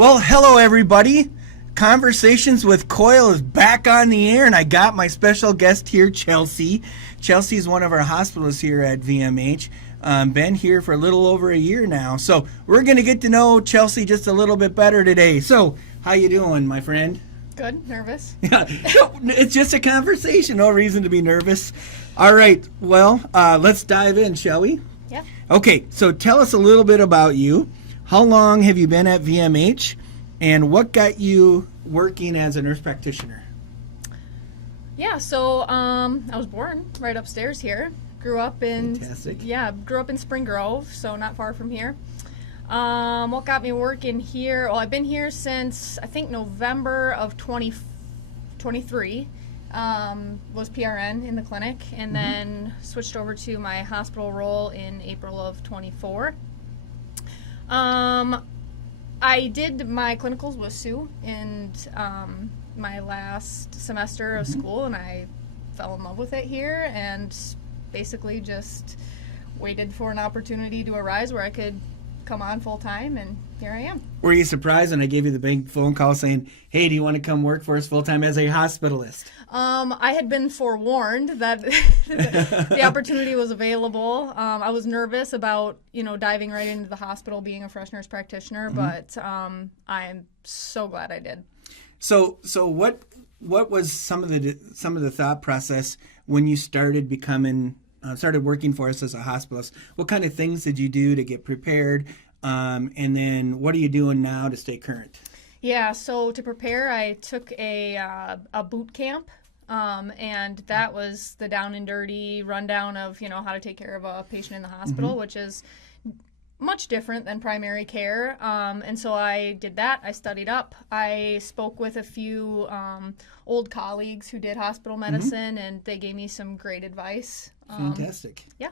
Well, hello everybody. Conversations with Coyle is back on the air, and I got my special guest here, Chelsey. Chelsey is one of our hospitalists here at VMH. Been here for a little over a year now, so we're going to get to know Chelsey just a little bit better today. So, how you doing, my friend? Good. Nervous? Yeah, it's just a conversation. No reason to be nervous. All right. Well, let's dive in, shall we? Yeah. Okay. So, tell us a little bit about you. How long have you been at VMH, and what got you working as a nurse practitioner? Yeah. So, I was born right upstairs here. Grew up in Spring Grove, so not far from here. What got me working here? Well, I've been here since I think November of 2023. Was PRN in the clinic, and then switched over to my hospital role in April of 24. I did my clinicals with Sue in my last semester of school, and I fell in love with it here, and basically just waited for an opportunity to arise where I could come on full time, and here I am. Were you surprised when I gave you the big phone call saying, hey, do you want to come work for us full time as a hospitalist? I had been forewarned that the opportunity was available. I was nervous about, diving right into the hospital, being a fresh nurse practitioner, but I'm so glad I did. So what was some of the thought process when you started started working for us as a hospitalist? What kind of things did you do to get prepared? And then what are you doing now to stay current? Yeah, so to prepare, I took a boot camp, and that was the down and dirty rundown of, how to take care of a patient in the hospital, which is much different than primary care. And so I did that. I studied up. I spoke with a few old colleagues who did hospital medicine, and they gave me some great advice. Fantastic. Yeah.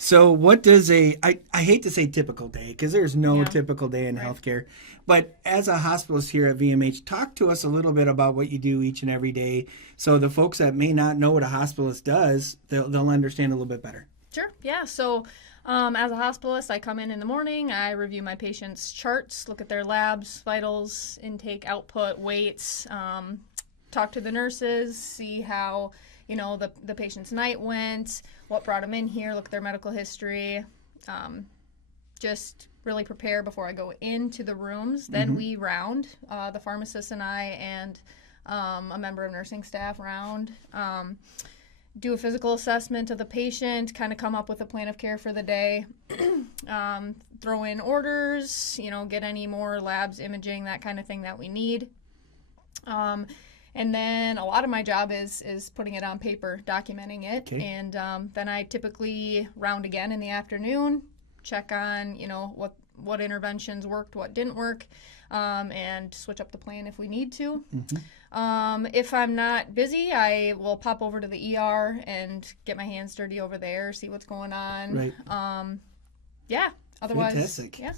So what does I hate to say typical day, because there's no typical day in healthcare, but as a hospitalist here at VMH, talk to us a little bit about what you do each and every day, so the folks that may not know what a hospitalist does, they'll understand a little bit better. Sure. Yeah. So as a hospitalist, I come in the morning, I review my patients' charts, look at their labs, vitals, intake, output, weights, talk to the nurses, see how the patient's night went, what brought them in here, look at their medical history, just really prepare before I go into the rooms. Then we round, the pharmacist and I and a member of nursing staff round, do a physical assessment of the patient, kind of come up with a plan of care for the day, throw in orders, get any more labs, imaging, that kind of thing that we need. And then a lot of my job is putting it on paper, documenting it. Okay. And then I typically round again in the afternoon, check on, what interventions worked, what didn't work, and switch up the plan if we need to. If I'm not busy, I will pop over to the ER and get my hands dirty over there, see what's going on. Right. Yeah. Otherwise, fantastic. Yeah.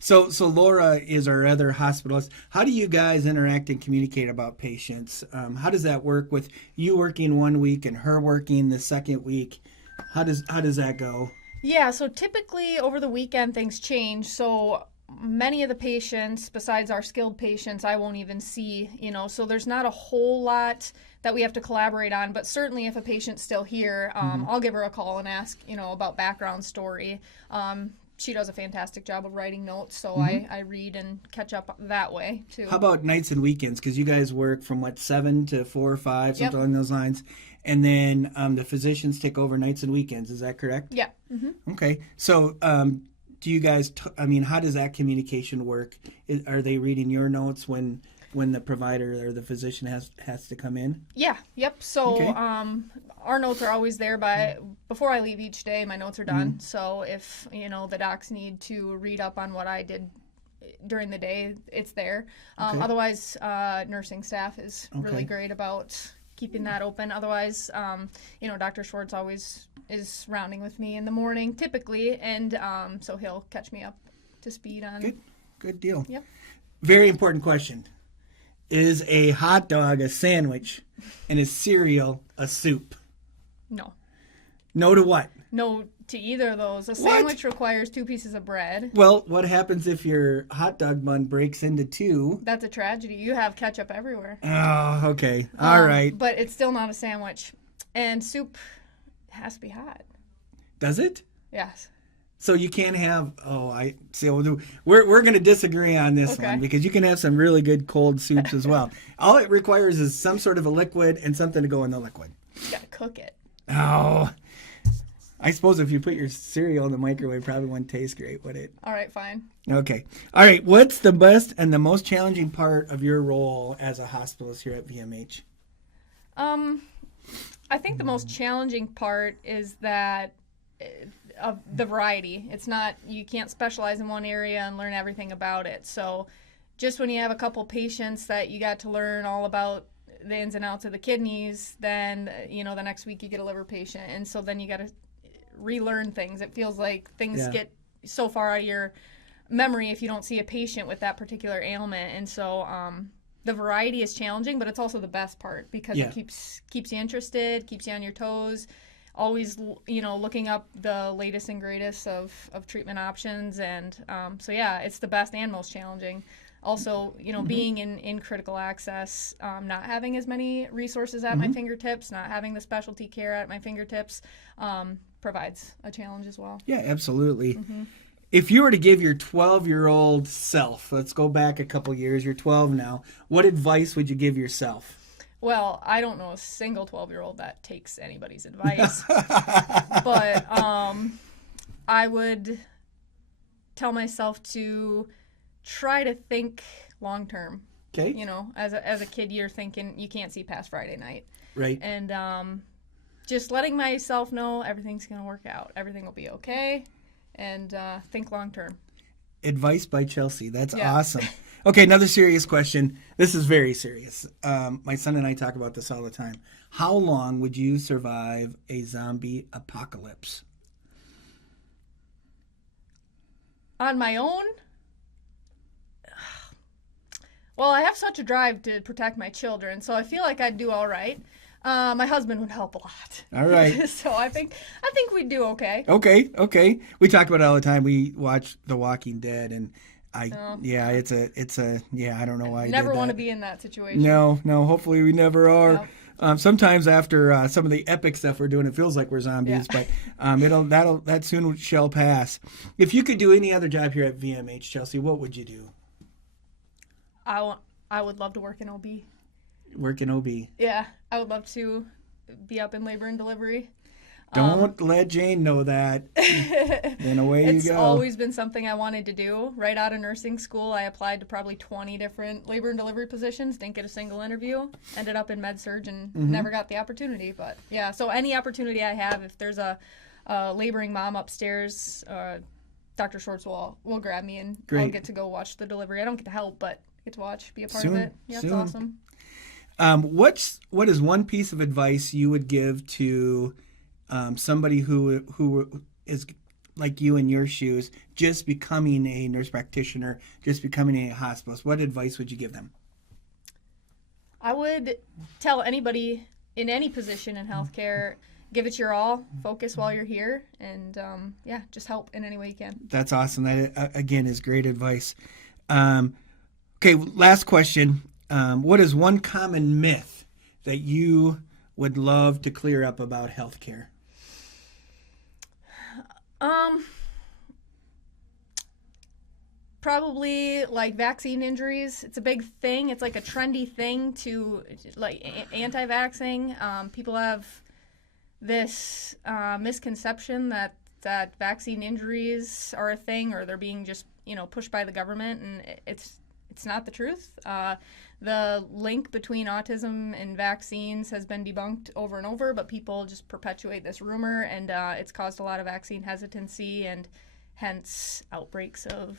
So Laura is our other hospitalist. How do you guys interact and communicate about patients? How does that work with you working one week and her working the second week? How does that go? Yeah, so typically over the weekend things change. So many of the patients, besides our skilled patients, I won't even see, so there's not a whole lot that we have to collaborate on. But certainly if a patient's still here, I'll give her a call and ask, about background story. She does a fantastic job of writing notes, so I read and catch up that way, too. How about nights and weekends? Because you guys work from, 7 to 4 or 5, something along those lines. And then the physicians take over nights and weekends. Is that correct? Yeah. Okay. So do you guys, how does that communication work? Are they reading your notes when the provider or the physician has to come in? Yeah. Yep. So our notes are always there before I leave each day. My notes are done. So if the docs need to read up on what I did during the day, it's there. Otherwise, nursing staff is really great about keeping that open. Otherwise, Dr. Schwartz always is rounding with me in the morning typically, and so he'll catch me up to speed on. Good deal. Yep. Very important question. Is a hot dog a sandwich and is cereal a soup? No. No to what? no to either of those. A sandwich requires 2 pieces of bread. Well, what happens if your hot dog bun breaks into 2? That's a tragedy. You have ketchup everywhere. Oh, okay. All right. But it's still not a sandwich. And soup has to be hot. Does it? Yes. So you can't have. Oh, I see. We're going to disagree on this one because you can have some really good cold soups as well. All it requires is some sort of a liquid and something to go in the liquid. You got to cook it. Oh, I suppose if you put your cereal in the microwave, it probably wouldn't taste great, would it? All right, fine. Okay. All right. What's the best and the most challenging part of your role as a hospitalist here at VMH? I think the most challenging part is that of the variety. It's not, you can't specialize in one area and learn everything about it. So just when you have a couple patients that you got to learn all about the ins and outs of the kidneys, then, the next week you get a liver patient. And so then you got to relearn things. It feels like things get so far out of your memory if you don't see a patient with that particular ailment. And so the variety is challenging, but it's also the best part because it keeps you interested, keeps you on your toes, always looking up the latest and greatest of treatment options. And it's the best and most challenging. Also, being in critical access, not having as many resources at my fingertips, not having the specialty care at my fingertips, provides a challenge as well. Yeah, absolutely. If you were to give your 12-year-old self, let's go back a couple years, you're 12 now, what advice would you give yourself? Well, I don't know a single 12-year-old that takes anybody's advice. But I would tell myself to try to think long term. Okay. As a kid, you're thinking you can't see past Friday night. Right. And just letting myself know everything's going to work out. Everything will be okay. And think long term. Advice by Chelsey. That's awesome. Okay, another serious question. This is very serious. My son and I talk about this all the time. How long would you survive a zombie apocalypse? On my own? Well, I have such a drive to protect my children, so I feel like I'd do all right. My husband would help a lot. All right. So I think we'd do okay. Okay. We talk about it all the time. We watch The Walking Dead, and I don't know why. Never want to be in that situation. No. Hopefully we never are. No. Sometimes after some of the epic stuff we're doing, it feels like we're zombies, but that soon shall pass. If you could do any other job here at VMH, Chelsey, what would you do? I would love to work in OB. Work in OB. Yeah, I would love to be up in labor and delivery. Don't let Jane know that. Then away you go. It's always been something I wanted to do. Right out of nursing school, I applied to probably 20 different labor and delivery positions. Didn't get a single interview. Ended up in med-surg and never got the opportunity. But yeah, so any opportunity I have, if there's a laboring mom upstairs, Dr. Schwartz will grab me and I'll get to go watch the delivery. I don't get to help, but get to watch, be a part of it. Yeah, it's awesome. What is one piece of advice you would give to somebody who is like you in your shoes, just becoming a nurse practitioner, just becoming a hospitalist? What advice would you give them? I would tell anybody in any position in healthcare, give it your all, focus while you're here, and just help in any way you can. That's awesome. That, again, is great advice. Okay, last question. What is one common myth that you would love to clear up about healthcare? Probably like vaccine injuries. It's a big thing. It's like a trendy thing to like anti-vaxxing. People have this misconception that vaccine injuries are a thing, or they're being just pushed by the government, and it's not the truth. The link between autism and vaccines has been debunked over and over, but people just perpetuate this rumor, and it's caused a lot of vaccine hesitancy and hence outbreaks of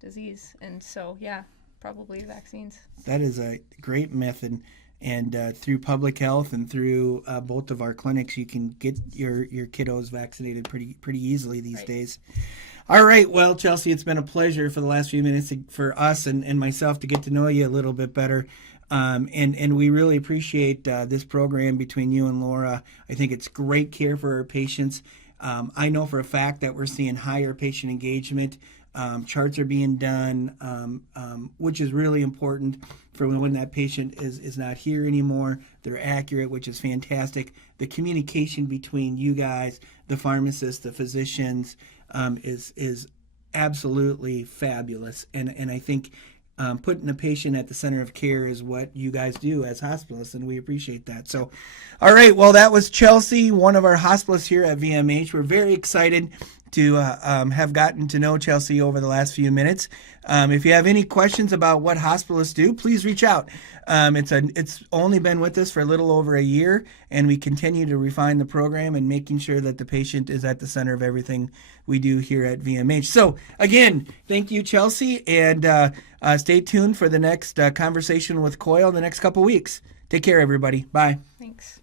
disease. And so, probably vaccines. That is a great myth, and through public health and through both of our clinics, you can get your kiddos vaccinated pretty easily these days. All right. Well, Chelsey, it's been a pleasure for the last few minutes for us and myself to get to know you a little bit better. And we really appreciate this program between you and Laura. I think it's great care for our patients. I know for a fact that we're seeing higher patient engagement. Charts are being done, which is really important for when that patient is not here anymore. They're accurate, which is fantastic. The communication between you guys, the pharmacists, the physicians, is absolutely fabulous. And I think putting the patient at the center of care is what you guys do as hospitalists, and we appreciate that. So, all right, well, that was Chelsey, one of our hospitalists here at VMH. We're very excited to have gotten to know Chelsey over the last few minutes. If you have any questions about what hospitalists do, please reach out. It's only been with us for a little over a year, and we continue to refine the program and making sure that the patient is at the center of everything we do here at VMH. So again, thank you, Chelsey, and stay tuned for the next conversation with Coyle in the next couple weeks. Take care, everybody. Bye. Thanks.